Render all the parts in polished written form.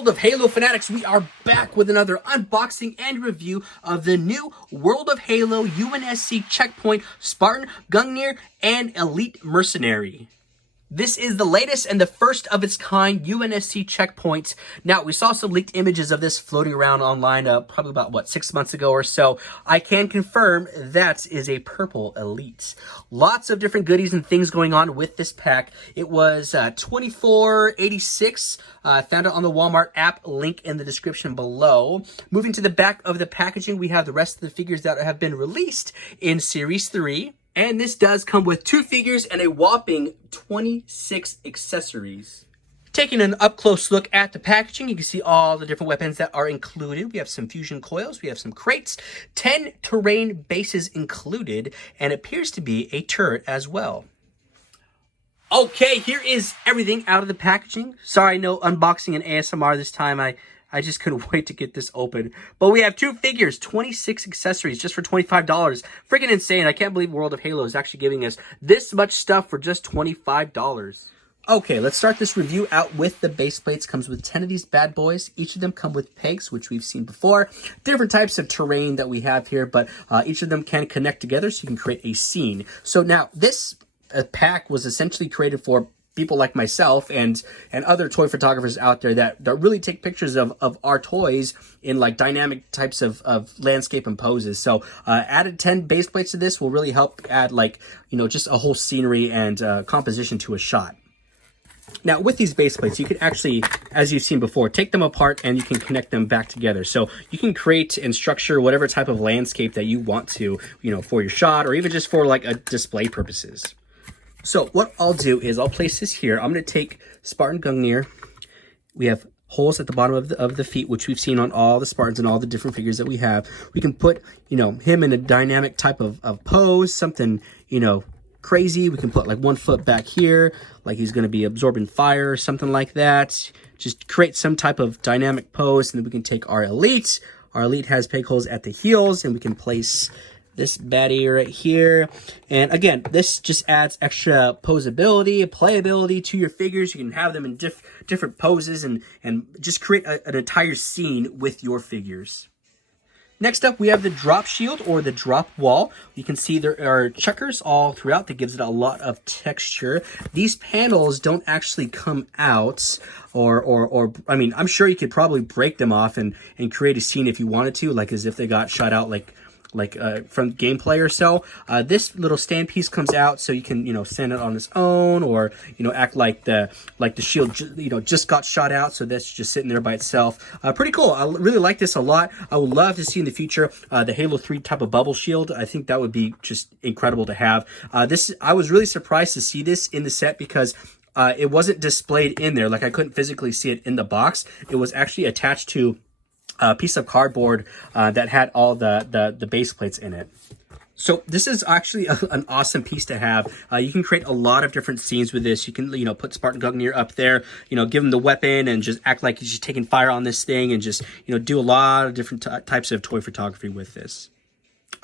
World of Halo fanatics, we are back with another unboxing and review of the new World of Halo UNSC Checkpoint, Spartan Gungnir, and Elite Mercenary. This is the latest and the first of its kind UNSC Checkpoint. Now, we saw some leaked images of this floating around online probably about, 6 months ago or so. I can confirm that is a purple Elite. Lots of different goodies and things going on with this pack. It was $24.86. Found it on the Walmart app, link in the description below. Moving to the back of the packaging, we have the rest of the figures that have been released in Series 3. And this does come with 2 figures and a whopping 26 accessories. Taking an up-close look at the packaging, you can see all the different weapons that are included. We have some fusion coils, we have some crates, 10 terrain bases included, and appears to be a turret as well. Okay, here is everything out of the packaging. Sorry, no unboxing and ASMR this time. I just couldn't wait to get this open. But we have 2 figures, 26 accessories just for $25. Freaking insane. I can't believe World of Halo is actually giving us this much stuff for just $25. Okay, let's start this review out with the base plates. Comes with 10 of these bad boys. Each of them come with pegs, which we've seen before. Different types of terrain that we have here, but each of them can connect together so you can create a scene. So now, this pack was essentially created for people like myself and other toy photographers out there that really take pictures of our toys in like dynamic types of landscape and poses. So added 10 base plates to this will really help add just a whole scenery and composition to a shot. Now, with these base plates, you can actually, as you've seen before, take them apart and you can connect them back together. So you can create and structure whatever type of landscape that you want to, for your shot or even just for like a display purposes. So what I'll do is I'll place this here. I'm going to take Spartan Gungnir. We have holes at the bottom of the feet, which we've seen on all the Spartans and all the different figures that we have. We can put, him in a dynamic type of pose, something, crazy. We can put like 1 foot back here, like he's going to be absorbing fire or something like that. Just create some type of dynamic pose, and then we can take our Elite. Our Elite has peg holes at the heels, and we can place this baddie right here. And again, this just adds extra posability, playability to your figures. You can have them in different poses and just create an entire scene with your figures. Next up, we have the drop shield or the drop wall. You can see there are checkers all throughout that gives it a lot of texture. These panels don't actually come out or I mean, I'm sure you could probably break them off and create a scene if you wanted to, like as if they got shot out like from gameplay or so. This little stand piece comes out so you can stand it on its own or act like the shield just got shot out, so that's just sitting there by itself. Pretty cool. I really like this a lot. I would love to see in the future the Halo 3 type of bubble shield. I think that would be just incredible to have. I was really surprised to see this in the set because it wasn't displayed in there. Like, I couldn't physically see it in the box. It was actually attached to a piece of cardboard that had all the base plates in it. So this is actually an awesome piece to have. You can create a lot of different scenes with this. You can, put Spartan Gungnir up there, give him the weapon and just act like he's just taking fire on this thing and just, do a lot of different types of toy photography with this.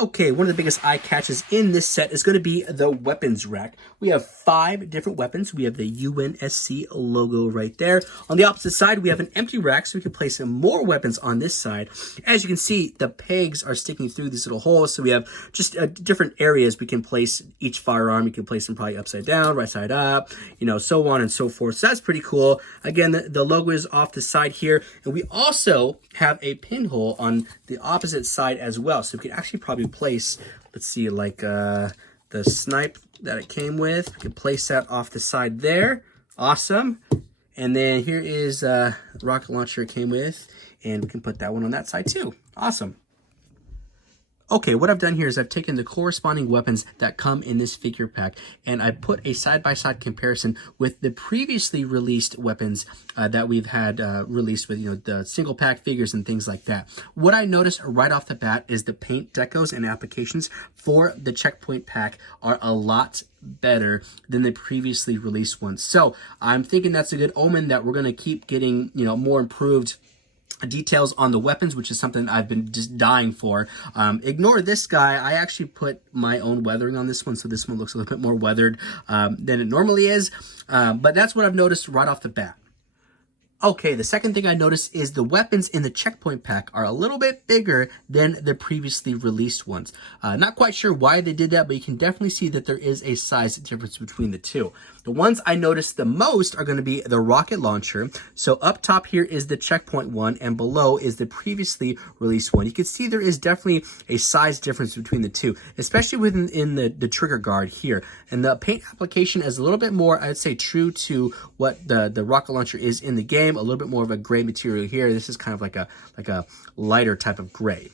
Okay, one of the biggest eye catches in this set is going to be the weapons rack. We have 5 different weapons. We have the UNSC logo right there. On the opposite side, we have an empty rack, so we can place some more weapons on this side. As you can see, the pegs are sticking through these little holes, so we have just different areas we can place each firearm. We can place them probably upside down, right side up, so on and so forth. So that's pretty cool. Again, the logo is off the side here, and we also have a pinhole on the opposite side as well, so we can actually probably place, let's see, like the snipe that it came with. We can place that off the side there. Awesome. And then here is the rocket launcher it came with, and we can put that one on that side too. Awesome. Okay, what I've done here is I've taken the corresponding weapons that come in this figure pack, and I put a side-by-side comparison with the previously released weapons that we've had released with, the single pack figures and things like that. What I noticed right off the bat is the paint decos and applications for the Checkpoint pack are a lot better than the previously released ones. So I'm thinking that's a good omen that we're going to keep getting, more improved details on the weapons, which is something I've been just dying for. Ignore this guy. I actually put my own weathering on this one, so this one looks a little bit more weathered than it normally is. But that's what I've noticed right off the bat. Okay, the second thing I noticed is the weapons in the checkpoint pack are a little bit bigger than the previously released ones. Not quite sure why they did that, but you can definitely see that there is a size difference between the two. The ones I noticed the most are going to be the rocket launcher. So up top here is the checkpoint one, and below is the previously released one. You can see there is definitely a size difference between the two, especially within the trigger guard here. And the paint application is a little bit more, I'd say, true to what the rocket launcher is in the game. A little bit more of a gray material here. This is kind of like a lighter type of gray.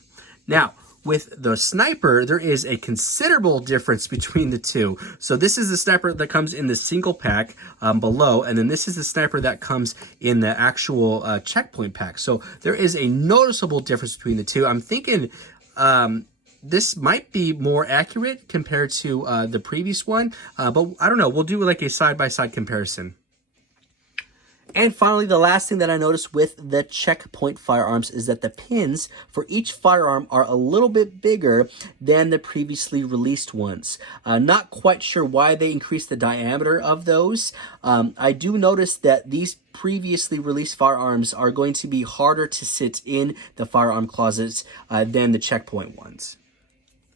Now, with the sniper, there is a considerable difference between the two. So this is the sniper that comes in the single pack below, and then this is the sniper that comes in the actual checkpoint pack. So there is a noticeable difference between the two. I'm thinking this might be more accurate compared to the previous one, but I don't know. We'll do like a side-by-side comparison. And finally, the last thing that I noticed with the checkpoint firearms is that the pins for each firearm are a little bit bigger than the previously released ones. Not quite sure why they increased the diameter of those. I do notice that these previously released firearms are going to be harder to sit in the firearm closets than the checkpoint ones.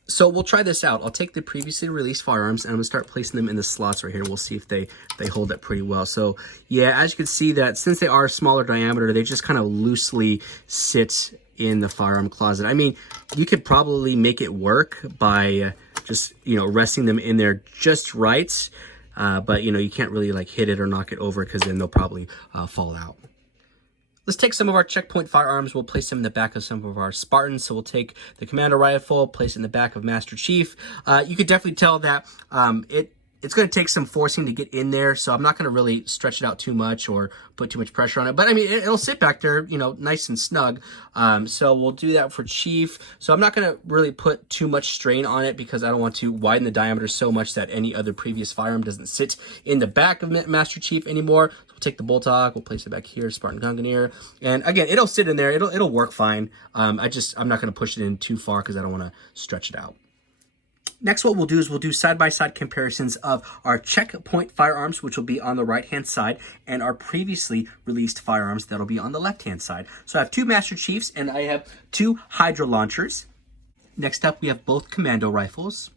So we'll try this out. I'll take the previously released firearms and I'm going to start placing them in the slots right here. We'll see if they hold up pretty well. So yeah, as you can see that since they are smaller diameter, they just kind of loosely sit in the firearm closet. I mean, you could probably make it work by just, resting them in there just right. But, you can't really like hit it or knock it over because then they'll probably fall out. Let's take some of our checkpoint firearms. We'll place them in the back of some of our Spartans. So we'll take the commando rifle, place it in the back of Master Chief. You could definitely tell that it's going to take some forcing to get in there. So I'm not going to really stretch it out too much or put too much pressure on it. But I mean, it'll sit back there, nice and snug. So we'll do that for Chief. So I'm not going to really put too much strain on it because I don't want to widen the diameter so much that any other previous firearm doesn't sit in the back of Master Chief anymore. So we'll take the Bulldog, we'll place it back here, Spartan Gungnir. And again, it'll sit in there. It'll work fine. I'm not going to push it in too far because I don't want to stretch it out. Next, what we'll do is we'll do side-by-side comparisons of our checkpoint firearms, which will be on the right-hand side, and our previously released firearms that'll be on the left-hand side. So I have two Master Chiefs, and I have two Hydra launchers. Next up, we have both commando rifles.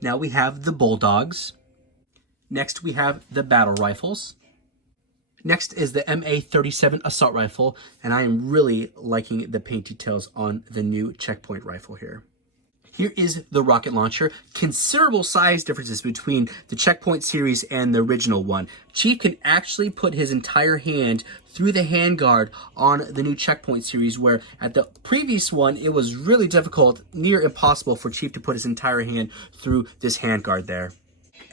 Now we have the Bulldogs. Next, we have the battle rifles. Next is the MA-37 assault rifle, and I am really liking the paint details on the new checkpoint rifle here. Here is the rocket launcher. Considerable size differences between the checkpoint series and the original one. Chief can actually put his entire hand through the handguard on the new checkpoint series, where at the previous one, it was really difficult, near impossible for Chief to put his entire hand through this handguard there.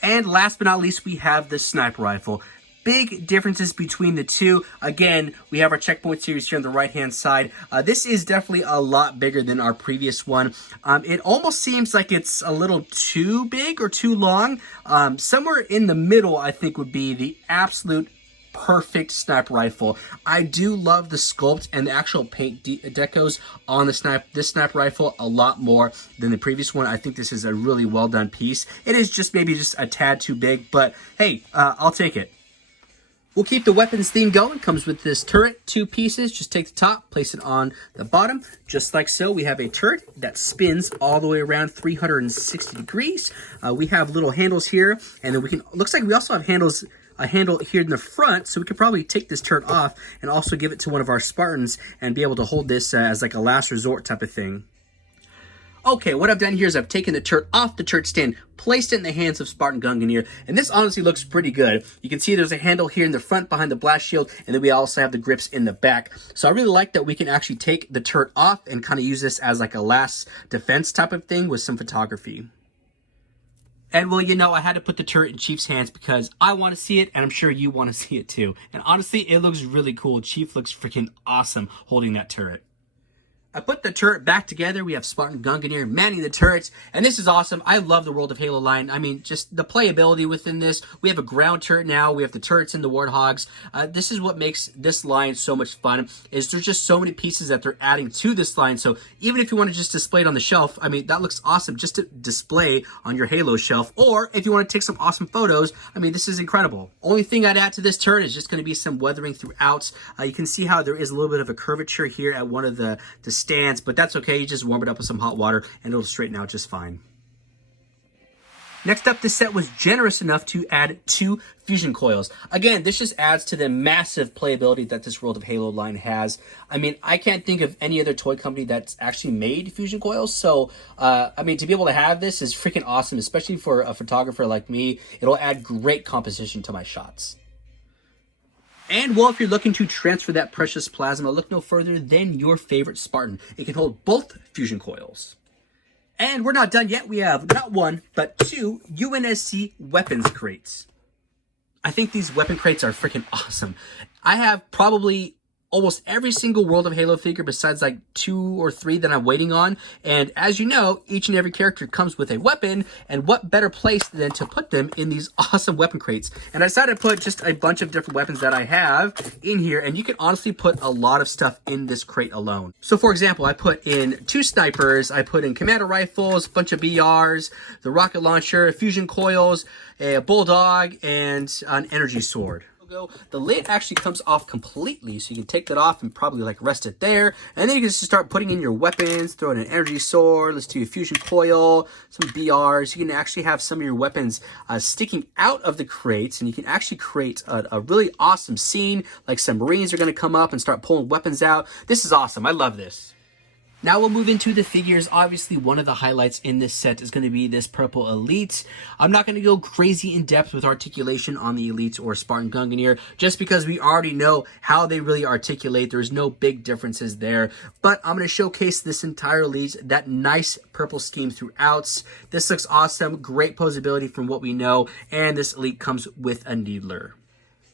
And last but not least, we have the sniper rifle. Big differences between the two. Again, we have our checkpoint series here on the right-hand side. This is definitely a lot bigger than our previous one. It almost seems like it's a little too big or too long. Somewhere in the middle, I think, would be the absolute perfect sniper rifle. I do love the sculpt and the actual paint decos on this sniper rifle a lot more than the previous one. I think this is a really well done piece. It is just maybe just a tad too big, but hey, I'll take it. We'll keep the weapons theme going. Comes with this turret, 2 pieces. Just take the top, place it on the bottom. Just like so, we have a turret that spins all the way around 360 degrees. We have little handles here, and then looks like we also have a handle here in the front, so we could probably take this turret off and also give it to one of our Spartans and be able to hold this as like a last resort type of thing. Okay, what I've done here is I've taken the turret off the turret stand, placed it in the hands of Spartan Gungnir, and this honestly looks pretty good. You can see there's a handle here in the front behind the blast shield, and then we also have the grips in the back. So I really like that we can actually take the turret off and kind of use this as like a last defense type of thing with some photography. And well, I had to put the turret in Chief's hands because I want to see it, and I'm sure you want to see it too. And honestly, it looks really cool. Chief looks freaking awesome holding that turret. I put the turret back together. We have Spartan Gungnir manning the turrets, and this is awesome. I love the World of Halo line. I mean, just the playability within this. We have a ground turret now. We have the turrets and the warthogs. This is what makes this line so much fun, is there's just so many pieces that they're adding to this line. So even if you want to just display it on the shelf, I mean, that looks awesome just to display on your Halo shelf. Or if you want to take some awesome photos, I mean, this is incredible. Only thing I'd add to this turret is just going to be some weathering throughout. You can see how there is a little bit of a curvature here at one of the stands, but that's okay. You just warm it up with some hot water and it'll straighten out just fine. Next up, this set was generous enough to add 2 fusion coils. Again, this just adds to the massive playability that this World of Halo line has. I mean, I can't think of any other toy company that's actually made fusion coils. So, I mean, to be able to have this is freaking awesome, especially for a photographer like me. It'll add great composition to my shots. And well, if you're looking to transfer that precious plasma, look no further than your favorite Spartan. It can hold both fusion coils. And we're not done yet. We have not 1, but 2 UNSC weapons crates. I think these weapon crates are freaking awesome. I have probably almost every single World of Halo figure besides like 2 or 3 that I'm waiting on. And as you know, each and every character comes with a weapon, and what better place than to put them in these awesome weapon crates. And I decided to put just a bunch of different weapons that I have in here, and you can honestly put a lot of stuff in this crate alone. So for example, I put in 2 snipers, I put in commander rifles, a bunch of BRs, the rocket launcher, fusion coils, a bulldog, and an energy sword. The lid actually comes off completely, so you can take that off and probably like rest it there, and then you can just start putting in your weapons. Throw in an energy sword, let's do a fusion coil, some BRs. You can actually have some of your weapons sticking out of the crates, and you can actually create a really awesome scene, like some Marines are going to come up and start pulling weapons out. This is awesome. I love this. Now we'll move into the figures. Obviously, one of the highlights in this set is going to be this purple Elite. I'm not going to go crazy in depth with articulation on the Elite or Spartan Gungnir, just because we already know how they really articulate. There's no big differences there. But I'm going to showcase this entire Elite, that nice purple scheme throughout. This looks awesome. Great posability from what we know. And this Elite comes with a needler.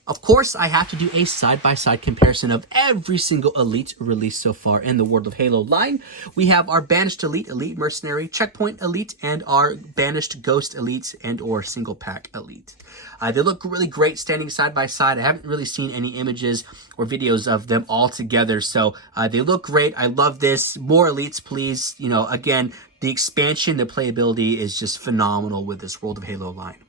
Of course, I have to do a side-by-side comparison of every single Elite released so far in the World of Halo line. We have our Banished Elite, Elite Mercenary, Checkpoint Elite, and our Banished Ghost Elite and or Single Pack Elite. They look really great standing side by side. I haven't really seen any images or videos of them all together, so they look great. I love this. More Elites, please. You know, again, the expansion, the playability is just phenomenal with this World of Halo line.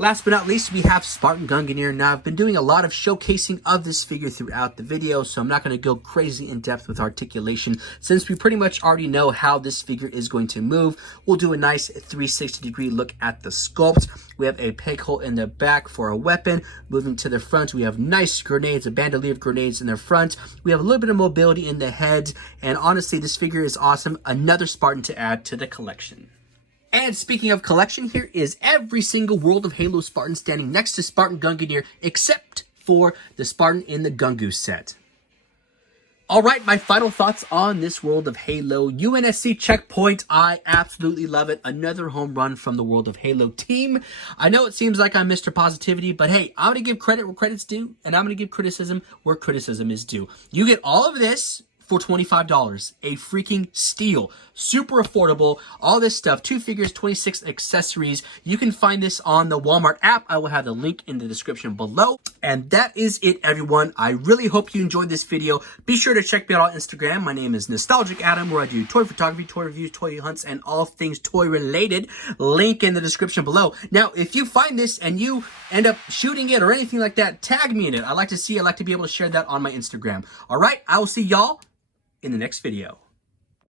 Last but not least, we have Spartan Gungnir. Now, I've been doing a lot of showcasing of this figure throughout the video, so I'm not going to go crazy in depth with articulation. Since we pretty much already know how this figure is going to move, we'll do a nice 360-degree look at the sculpt. We have a peg hole in the back for a weapon. Moving to the front, we have nice grenades, a bandolier of grenades in the front. We have a little bit of mobility in the head, and honestly, this figure is awesome. Another Spartan to add to the collection. And speaking of collection, here is every single World of Halo Spartan standing next to Spartan Gungnir, except for the Spartan in the Gungu set. Alright, my final thoughts on this World of Halo UNSC Checkpoint. I absolutely love it. Another home run from the World of Halo team. I know it seems like I'm Mr. Positivity, but hey, I'm going to give credit where credit's due, and I'm going to give criticism where criticism is due. You get all of this for $25. A freaking steal. Super affordable. All this stuff. 2 figures, 26 accessories. You can find this on the Walmart app. I will have the link in the description below. And that is it, everyone. I really hope you enjoyed this video. Be sure to check me out on Instagram. My name is Nostalgic Adam, where I do toy photography, toy reviews, toy hunts, and all things toy related. Link in the description below. Now, if you find this and you end up shooting it or anything like that, tag me in it. I like to be able to share that on my Instagram. All right, I will see y'all in the next video.